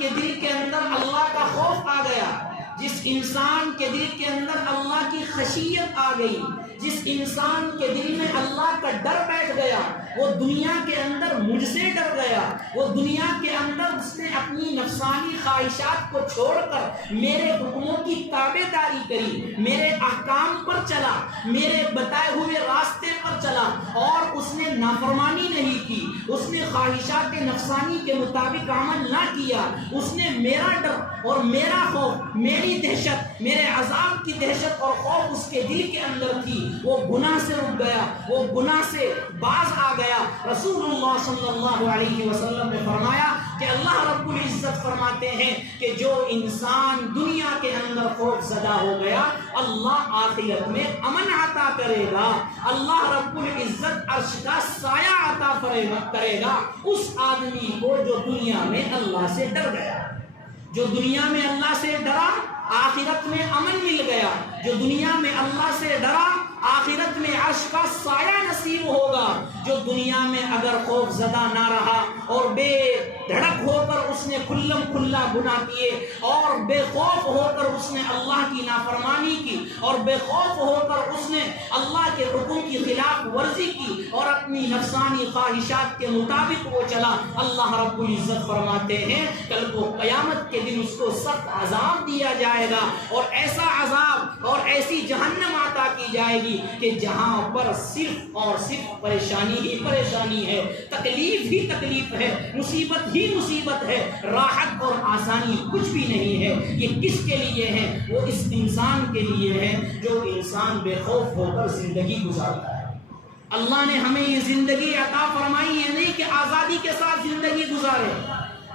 کے دل کے اندر اللہ کا خوف آ گیا، جس انسان کے دل کے اندر اللہ کی خشیت آ گئی، جس انسان کے دل میں اللہ کا ڈر بیٹھ گیا، وہ دنیا کے اندر مجھ سے ڈر گیا، وہ دنیا کے اندر اس نے اپنی نفسانی خواہشات کو چھوڑ کر میرے حکموں کی تابع داری کری، میرے احکام پر چلا، میرے بتائے ہوئے راستے پر چلا، اور اس نے نافرمانی نہیں کی، اس نے خواہشات نفسانی کے مطابق عمل نہ کیا، اس نے میرا ڈر اور میرا خوف، میری دہشت، میرے عذاب کی دہشت اور خوف اس کے دل کے اندر تھی، وہ گناہ سے رک گیا، وہ گناہ سے باز آ گیا۔ رسول اللہ صلی اللہ علیہ وسلم نے فرمایا کہ اللہ رب العزت فرماتے ہیں کہ جو انسان دنیا کے اندر خوف زدہ ہو گیا، اللہ آخرت میں امن عطا کرے گا، اللہ رب العزت عرش کا سایہ عطا کرے گا اس آدمی کو جو دنیا میں اللہ سے ڈر گیا، جو دنیا میں اللہ سے ڈرا آخرت میں امن مل گیا، جو دنیا میں اللہ سے ڈرا آخرت میں عرش کا سایہ نصیب ہوگا، جو دنیا میں اگر خوف زدہ نہ رہا اور بے دھڑک ہو کر اس نے کھلم کھلا گناہ کیے، اور بے خوف ہو کر اس نے اللہ کی نافرمانی کی، اور بے خوف ہو کر اس نے اللہ کے حکم کی خلاف ورزی کی اور اپنی نفسانی خواہشات کے مطابق وہ چلا، اللہ رب العزت فرماتے ہیں کل کو قیامت کے دن اس کو سخت عذاب دیا جائے گا، اور ایسا عذاب اور ایسی جہنم عطا کی جائے گی کہ جہاں پر صرف اور صرف پریشانی ہی پریشانی ہے، تکلیف ہی تکلیف ہے، مصیبت ہی مصیبت ہے، راحت اور آسانی کچھ بھی نہیں ہے۔ یہ کس کے لیے ہے؟ وہ اس انسان کے لیے ہے جو انسان بے خوف ہو کر زندگی گزارتا ہے۔ اللہ نے ہمیں یہ زندگی عطا فرمائی ہے نہیں کہ آزادی کے ساتھ زندگی گزارے،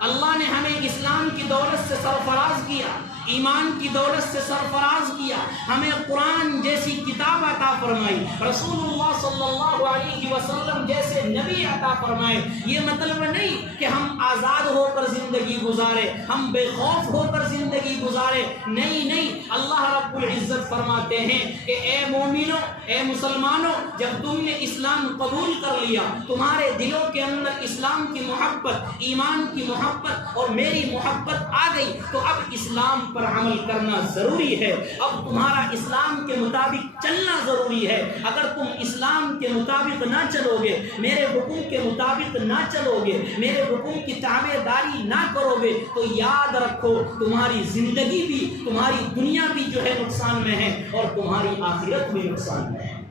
اللہ نے ہمیں اسلام کی دولت سے سرفراز کیا، ایمان کی دولت سے سرفراز کیا، ہمیں قرآن جیسی کتاب عطا فرمائی، رسول اللہ صلی اللہ علیہ وسلم جیسے نبی عطا فرمائے۔ یہ مطلب نہیں کہ ہم آزاد ہو کر زندگی گزارے، ہم بے خوف ہو کر زندگی گزارے، نہیں نہیں، اللہ رب العزت فرماتے ہیں کہ اے مومنوں، اے مسلمانوں، جب تم نے اسلام قبول کر لیا، تمہارے دلوں کے اندر اسلام کی محبت، ایمان کی محبت اور میری محبت آ گئی، تو اب اسلام پر عمل کرنا ضروری ہے، اب تمہارا اسلام کے مطابق چلنا ضروری ہے۔ اگر تم اسلام کے مطابق نہ چلو گے، میرے حکم کے مطابق نہ چلو گے، میرے حکم کی تابع داری نہ کرو گے، تو یاد رکھو تمہاری زندگی بھی، تمہاری دنیا بھی جو ہے نقصان میں ہے، اور تمہاری آخرت بھی نقصان میں ہے۔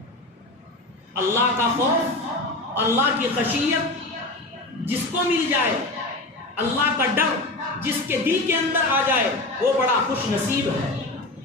اللہ کا خوف، اللہ کی خشیت جس کو مل جائے، اللہ کا ڈر جس کے دل کے اندر آ جائے، وہ بڑا خوش نصیب ہے۔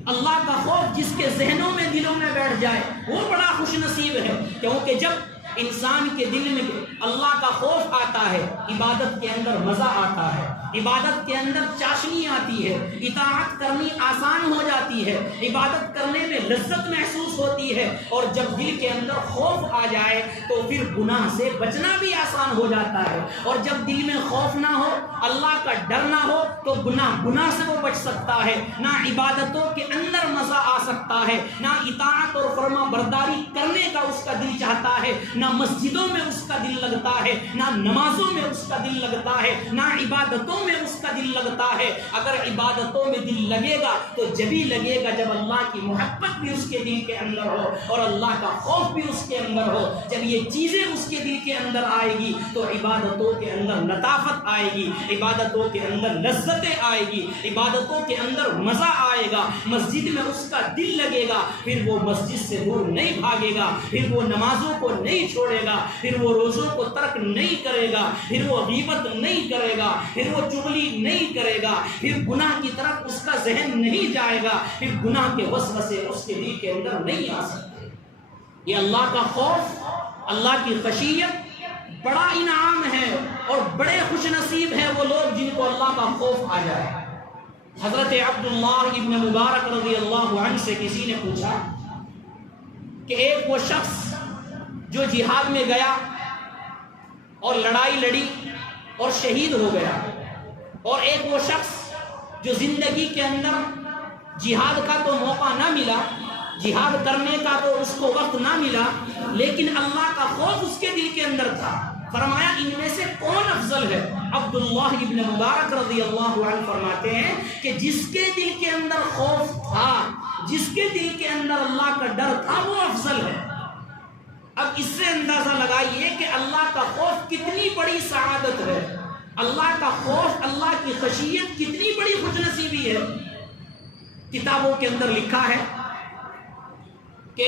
اللہ کا خوف جس کے ذہنوں میں، دلوں میں بیٹھ جائے، وہ بڑا خوش نصیب ہے، کیونکہ جب انسان کے دل میں اللہ کا خوف آتا ہے، عبادت کے اندر مزہ آتا ہے، عبادت کے اندر چاشنی آتی ہے، اطاعت کرنی آسان ہو جاتی ہے، عبادت کرنے میں لذت محسوس ہوتی ہے، اور جب دل کے اندر خوف آ جائے تو پھر گناہ سے بچنا بھی آسان ہو جاتا ہے، اور جب دل میں خوف نہ ہو، اللہ کا ڈر نہ ہو، تو گناہ سے وہ بچ سکتا ہے، نہ عبادتوں کے اندر مزہ آ سکتا ہے، نہ اطاعت اور فرما برداری کرنے کا اس کا دل چاہتا ہے، نہ مسجدوں میں اس کا دل لگتا ہے، نہ نمازوں میں اس کا دل لگتا ہے، نہ عبادتوں میں اس کا دل لگتا ہے۔ اگر عبادتوں میں دل لگے گا تو جبھی لگے گا جب اللہ کی محبت بھی اس کے دل کے اندر ہو اور اللہ کا خوف بھی اس کے اندر ہو۔ جب یہ چیزیں اس کے دل کے اندر آئے گی تو عبادتوں کے اندر لطافت آئے گی، عبادتوں کے اندر لذتیں آئے گی، عبادتوں کے اندر مزہ آئے گا، مسجد میں اس کا دل لگے گا، پھر وہ مسجد سے دور نہیں بھاگے گا، پھر وہ نمازوں کو نہیں چھوڑے گا، پھر وہ روزوں کو ترک نہیں کرے گا، پھر وہ غیبت نہیں کرے گا، پھر وہ چغلی نہیں کرے گا، پھر گناہ کی طرف اس کا ذہن نہیں جائے گا، پھر گناہ کے وسوسے اس کے دل کے اندر نہیں آ سکتے۔ یہ اللہ کا خوف، اللہ کی خشیت بڑا انعام ہے، اور بڑے خوش نصیب ہیں وہ لوگ جن کو اللہ کا خوف آ جائے۔ حضرت عبداللہ ابن مبارک رضی اللہ عنہ سے کسی نے پوچھا کہ ایک وہ شخص جو جہاد میں گیا اور لڑائی لڑی اور شہید ہو گیا، اور ایک وہ شخص جو زندگی کے اندر جہاد کا تو موقع نہ ملا، جہاد کرنے کا تو اس کو وقت نہ ملا، لیکن اللہ کا خوف اس کے دل کے اندر تھا، فرمایا ان میں سے کون افضل ہے؟ عبداللہ ابن مبارک رضی اللہ عنہ فرماتے ہیں کہ جس کے دل کے اندر خوف تھا، جس کے دل کے اندر اللہ کا ڈر تھا، وہ افضل ہے۔ اب اس سے اندازہ لگائیے کہ اللہ کا خوف کتنی بڑی سعادت ہے، اللہ کا خوف، اللہ کی خشیت کتنی بڑی خوش نصیبی ہے۔ کتابوں کے اندر لکھا ہے کہ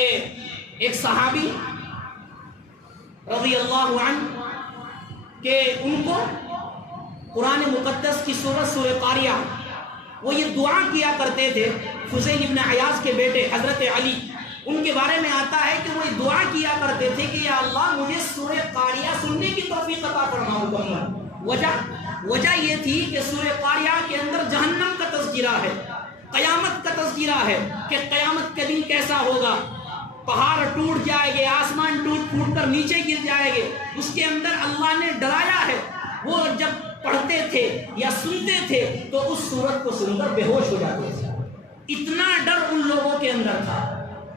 ایک صحابی رضی اللہ عنہ کہ ان کو قرآن مقدس کی سورہ قاریہ، وہ یہ دعا کیا کرتے تھے۔ فضیل ابن عیاض کے بیٹے حضرت علی، ان کے بارے میں آتا ہے کہ وہ یہ دعا کیا کرتے تھے کہ یا اللہ مجھے سورہ قاریہ سننے کی توفیق عطا فرما مکمل۔ وجہ یہ تھی کہ سورہ قاریہ کے اندر جہنم کا تذکرہ ہے، قیامت کا تذکرہ ہے کہ قیامت کے دن کیسا ہوگا، پہاڑ ٹوٹ جائے گے، آسمان ٹوٹ پھوٹ کر نیچے گر جائے گے، اس کے اندر اللہ نے ڈرایا ہے۔ وہ جب پڑھتے تھے یا سنتے تھے تو اس سورت کو سن کر بے ہوش ہو جاتے تھے۔ اتنا ڈر ان لوگوں کے اندر تھا،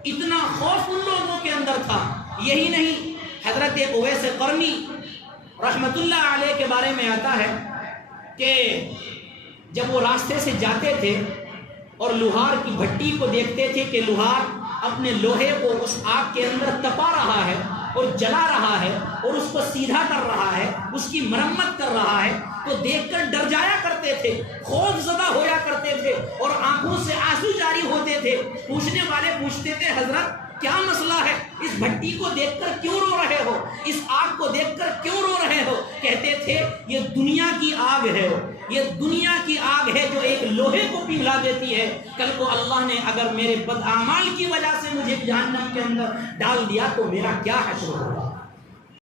اتنا خوف ان لوگوں کے اندر تھا۔ یہی نہیں، حضرت اویس قرنی رحمت اللہ علیہ کے بارے میں آتا ہے کہ جب وہ راستے سے جاتے تھے اور لوہار کی بھٹی کو دیکھتے تھے کہ لوہار اپنے لوہے کو اس آگ کے اندر تپا رہا ہے اور جلا رہا ہے اور اس کو سیدھا کر رہا ہے، اس کی مرمت کر رہا ہے، تو دیکھ کر ڈر جایا کرتے تھے، خوف زدہ ہویا کرتے تھے اور آنکھوں سے آنسو جاری ہوتے تھے۔ پوچھنے والے پوچھتے تھے حضرت کیا مسئلہ ہے، اس بھٹی کو دیکھ کر کیوں رو رہے ہو، اس آگ کو دیکھ کر کیوں رو رہے ہو؟ کہتے تھے یہ دنیا کی آگ ہے، یہ دنیا کی آگ ہے جو ایک لوہے کو پگھلا دیتی ہے۔ کل کو اللہ نے اگر میرے بداعمال کی وجہ سے مجھے جہنم کے اندر ڈال دیا تو میرا کیا حشر ہوگا۔